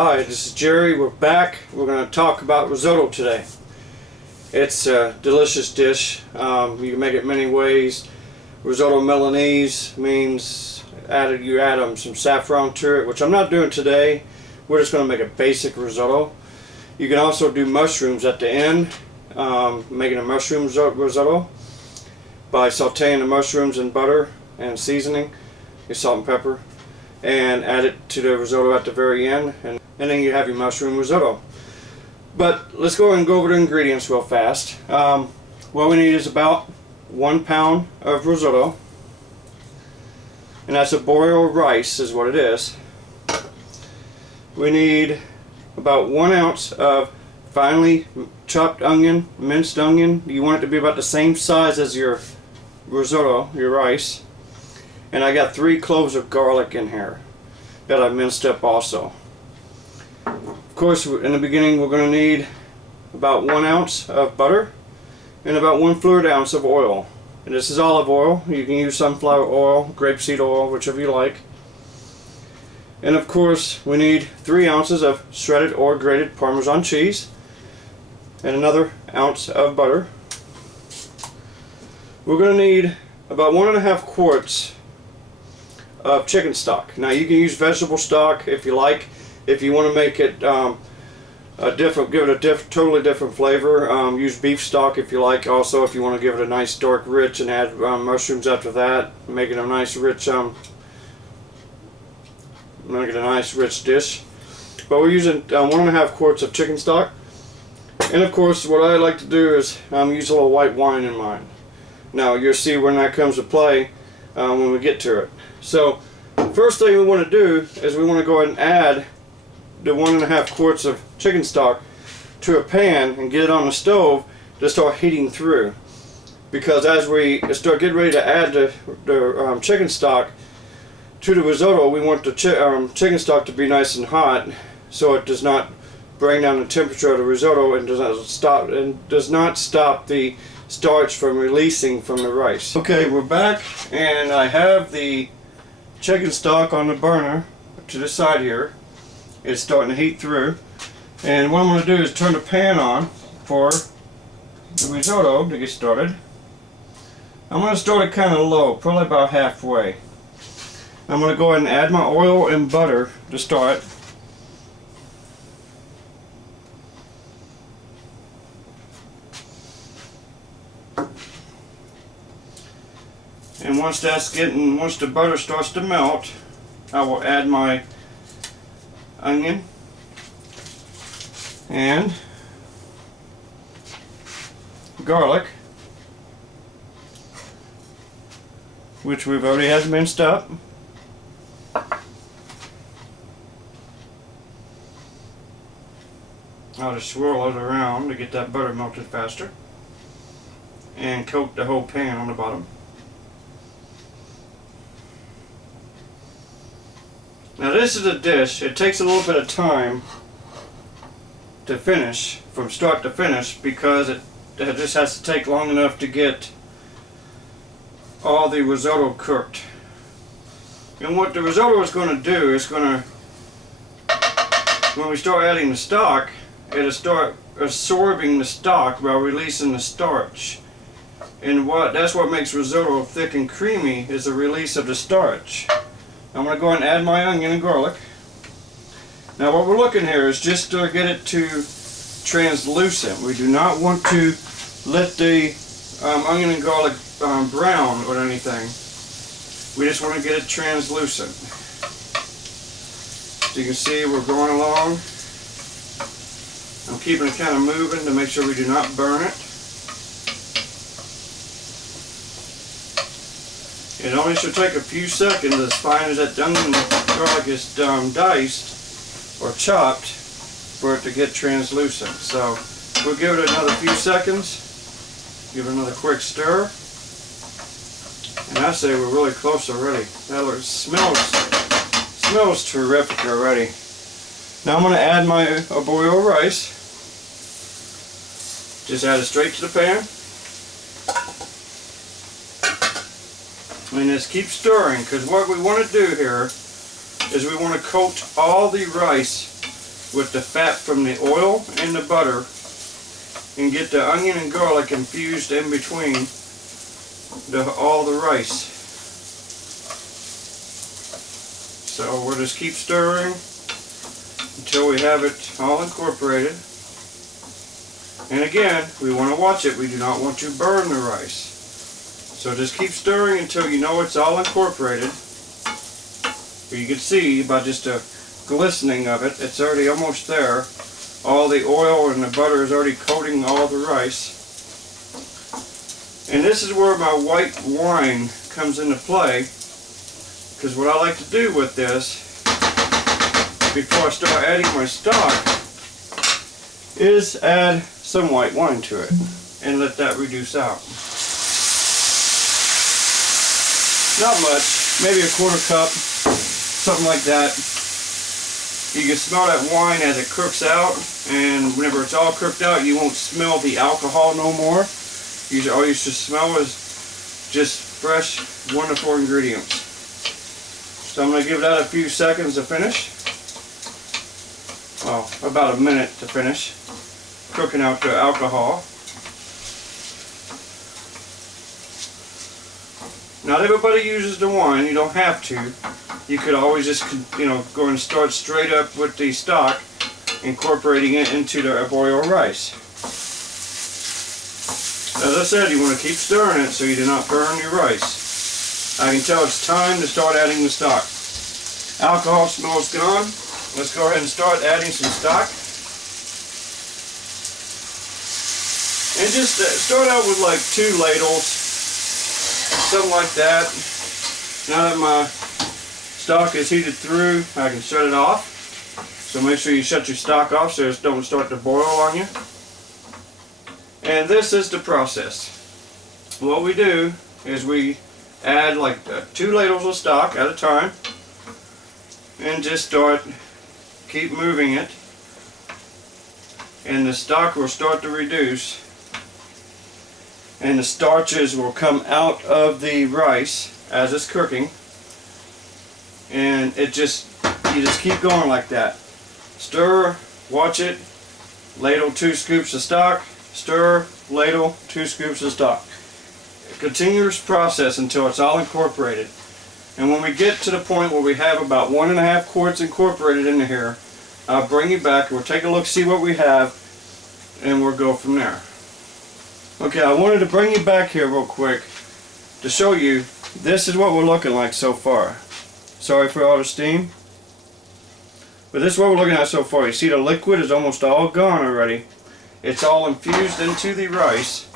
Hi, this is Jerry. We're back. We're going to talk about risotto today. It's a delicious dish. You can make it many ways. Risotto Milanese means you add some saffron to it, which I'm not doing today. We're just going to make a basic risotto. You can also do mushrooms at the end, making a mushroom risotto by sauteing the mushrooms in butter and seasoning, your salt and pepper, and add it to the risotto at the very end, and then you have your mushroom risotto. But let's go ahead and go over the ingredients real fast. What we need is about 1 pound of risotto, and that's Arborio Rice is what it is. We need about 1 ounce of finely chopped onion, minced onion. You want it to be about the same size as your risotto, your rice. And I got 3 cloves of garlic in here that I minced up also. Of course, in the beginning we're going to need about 1 ounce of butter and about 1 ounce of oil. And this is olive oil. You can use sunflower oil, grapeseed oil, whichever you like. And of course we need 3 ounces of shredded or grated Parmesan cheese and another ounce of butter. We're going to need about 1.5 quarts of chicken stock. Now you can use vegetable stock if you like. If you want to make it give it a totally different flavor, use beef stock if you like. Also, if you want to give it a nice dark rich and add mushrooms after that, make it a nice rich dish. But we're using 1.5 quarts of chicken stock. And of course, what I like to do is use a little white wine in mine. Now you'll see when that comes to play when we get to it. So first thing we want to do is we want to go ahead and add the 1.5 quarts of chicken stock to a pan and get it on the stove to start heating through. Because as we start getting ready to add the chicken stock to the risotto, we want the chicken stock to be nice and hot so it does not bring down the temperature of the risotto and does not stop the starch from releasing from the rice. Okay, we're back, and I have the chicken stock on the burner to the side here. It's starting to heat through, and what I'm going to do is turn the pan on for the risotto to get started. I'm going to start it kind of low, probably about halfway. I'm going to go ahead and add my oil and butter to start. And once the butter starts to melt, I will add my onion and garlic, which we've already had minced up. I'll just swirl it around to get that butter melted faster and coat the whole pan on the bottom. Now this is a dish, it takes a little bit of time to finish, from start to finish, because it just has to take long enough to get all the risotto cooked. And what the risotto is going to do is when we start adding the stock, it'll start absorbing the stock by releasing the starch. And that's what makes risotto thick and creamy, is the release of the starch. I'm going to go ahead and add my onion and garlic. Now what we're looking here is just to get it to translucent. We do not want to let the onion and garlic brown or anything. We just want to get it translucent. So you can see we're going along. I'm keeping it kind of moving to make sure we do not burn it. It only should take a few seconds, as fine as that onion and garlic is diced or chopped, for it to get translucent. So we'll give it another few seconds, give it another quick stir, and I say we're really close already. That smells terrific already. Now I'm going to add my Arborio rice. Just add it straight to the pan. And just keep stirring, because what we want to do here is we want to coat all the rice with the fat from the oil and the butter and get the onion and garlic infused in between all the rice. So we'll just keep stirring until we have it all incorporated. And again, we want to watch it. We do not want to burn the rice. So just keep stirring until you know it's all incorporated. You can see by just a glistening of it, it's already almost there. All the oil and the butter is already coating all the rice. And this is where my white wine comes into play, because what I like to do with this before I start adding my stock is add some white wine to it and let that reduce out. Not much, maybe a quarter cup, something like that. You can smell that wine as it cooks out, and whenever it's all cooked out, you won't smell the alcohol no more. All you should smell is just fresh, wonderful ingredients. So I'm going to give that a few seconds to finish. Well, about a minute to finish cooking out the alcohol. Not everybody uses the wine. You don't have to. You could always just, go and start straight up with the stock, incorporating it into the arborio rice. As I said, you want to keep stirring it so you do not burn your rice. I can tell it's time to start adding the stock. Alcohol smell is gone. Let's go ahead and start adding some stock. And just start out with like 2 ladles, something like that. Now that my stock is heated through, I can shut it off. So make sure you shut your stock off so it don't start to boil on you. And this is the process. What we do is we add like 2 ladles of stock at a time and just keep moving it, and the stock will start to reduce and the starches will come out of the rice as it's cooking, and you just keep going like that. Stir, watch it, ladle 2 scoops of stock, stir, ladle 2 scoops of stock. A continuous process until it's all incorporated. And when we get to the point where we have about 1.5 quarts incorporated into here, I'll bring you back and we'll take a look, see what we have, and we'll go from there. Okay, I wanted to bring you back here real quick to show you this is what we're looking like so far. Sorry for all the steam. But this is what we're looking at so far. You see the liquid is almost all gone already. It's all infused into the rice.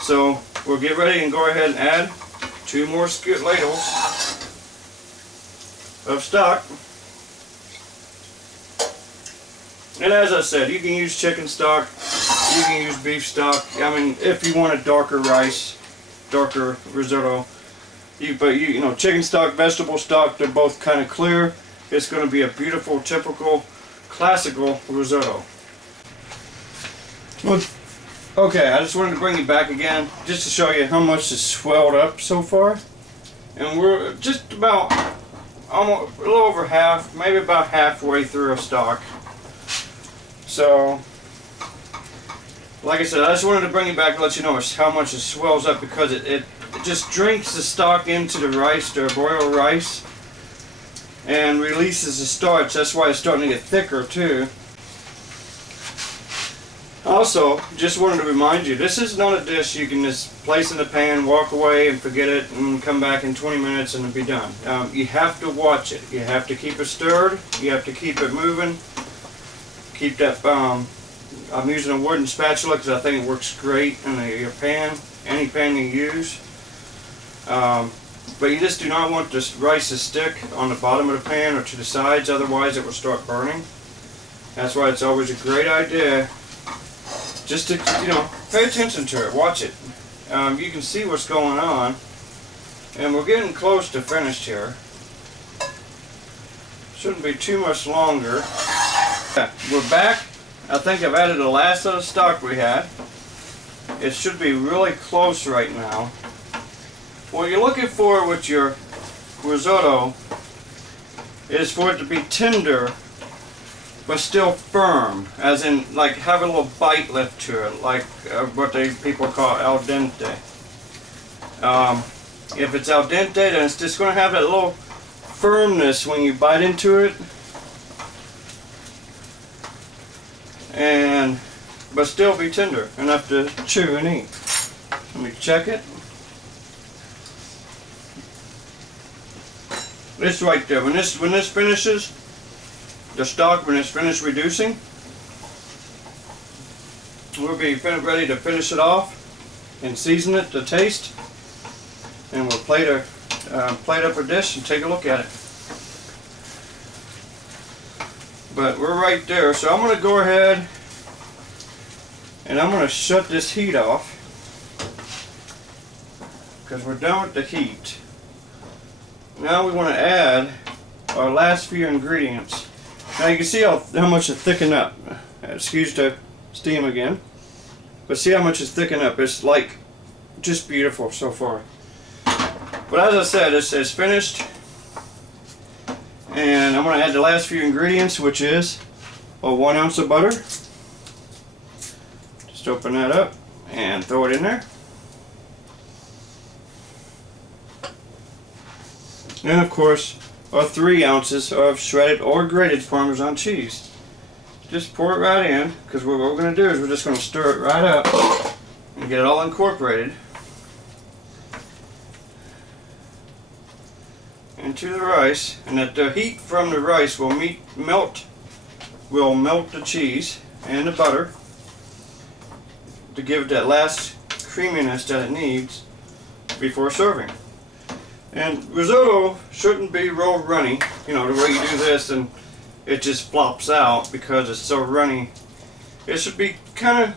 So we'll get ready and go ahead and add 2 more ladles of stock. And as I said, you can use chicken stock, you can use beef stock. I mean, if you want a darker rice, darker risotto, chicken stock, vegetable stock, they're both kind of clear. It's going to be a beautiful, typical, classical risotto. Well, okay, I just wanted to bring you back again just to show you how much is swelled up so far. And we're just about almost a little over half, maybe about halfway through a stock. So, like I said, I just wanted to bring you back and let you know how much it swells up, because it just drinks the stock into the rice, the arborio rice, and releases the starch. That's why it's starting to get thicker too. Also, just wanted to remind you, this is not a dish you can just place in the pan, walk away and forget it, and come back in 20 minutes and it'll be done. You have to watch it. You have to keep it stirred. You have to keep it moving. Keep that, I'm using a wooden spatula because I think it works great in your pan, any pan you use. But you just do not want this rice to stick on the bottom of the pan or to the sides, otherwise it will start burning. That's why it's always a great idea just to, pay attention to it, watch it. You can see what's going on, and we're getting close to finished here. Shouldn't be too much longer. We're back. I think I've added the last of the stock we had. It should be really close right now. What you're looking for with your risotto is for it to be tender but still firm, as in like have a little bite lift to it, like what people call al dente. If it's al dente, then it's just going to have that little firmness when you bite into it, but still be tender enough to chew and eat. Let me check it. It's right there. When this finishes, the stock, when it's finished reducing, we'll be ready to finish it off and season it to taste, and we'll plate up a dish and take a look at it. But we're right there, so I'm going to go ahead and I'm going to shut this heat off because we're done with the heat. Now we want to add our last few ingredients. Now you can see how much it's thickened up. Excuse the steam again. But see how much it's thickened up. It's like just beautiful so far. But as I said, it's finished. And I'm going to add the last few ingredients, which is 1 ounce of butter. Just open that up and throw it in there. And of course, our 3 ounces of shredded or grated Parmesan cheese. Just pour it right in, because what we're going to do is we're just going to stir it right up and get it all incorporated into the rice, and that the heat from the rice will melt the cheese and the butter to give it that last creaminess that it needs before serving. And risotto shouldn't be real runny, you know, the way you do this and it just flops out because it's so runny. It should be kind of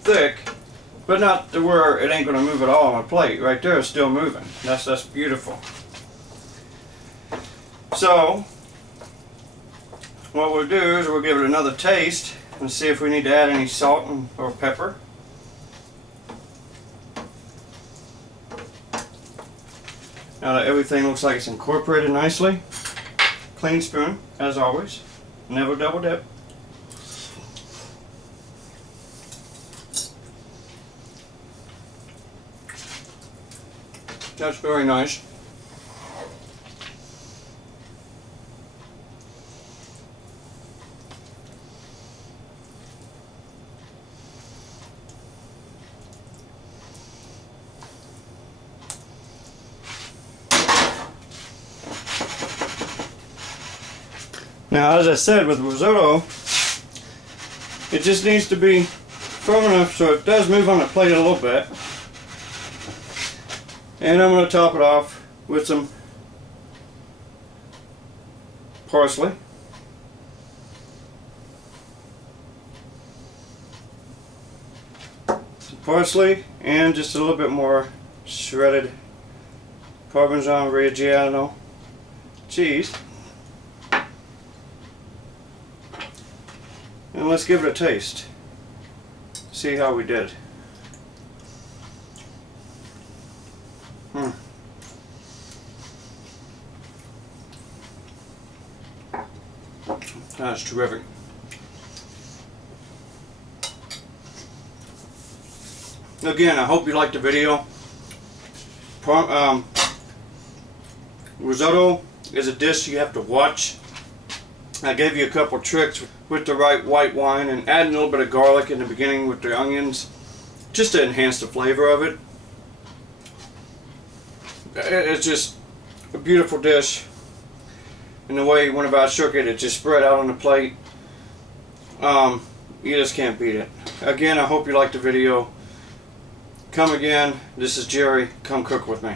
thick, but not to where it ain't going to move at all on a plate. Right there, it's still moving. That's beautiful. So what we'll do is we'll give it another taste and see if we need to add any salt or pepper. Now that everything looks like it's incorporated nicely, clean spoon as always, never double dip. That's very nice. Now, as I said, with risotto, it just needs to be firm enough so it does move on the plate a little bit. And I'm going to top it off with some parsley. Some parsley and just a little bit more shredded Parmigiano-Reggiano cheese. And let's give it a taste. See how we did. That's terrific. Again, I hope you liked the video. Risotto is a dish you have to watch. I gave you a couple tricks with the right white wine and adding a little bit of garlic in the beginning with the onions just to enhance the flavor of it. It's just a beautiful dish, and the way whenever I shook it, it just spread out on the plate. You just can't beat it. Again, I hope you liked the video. Come again. This is Jerry. Come cook with me.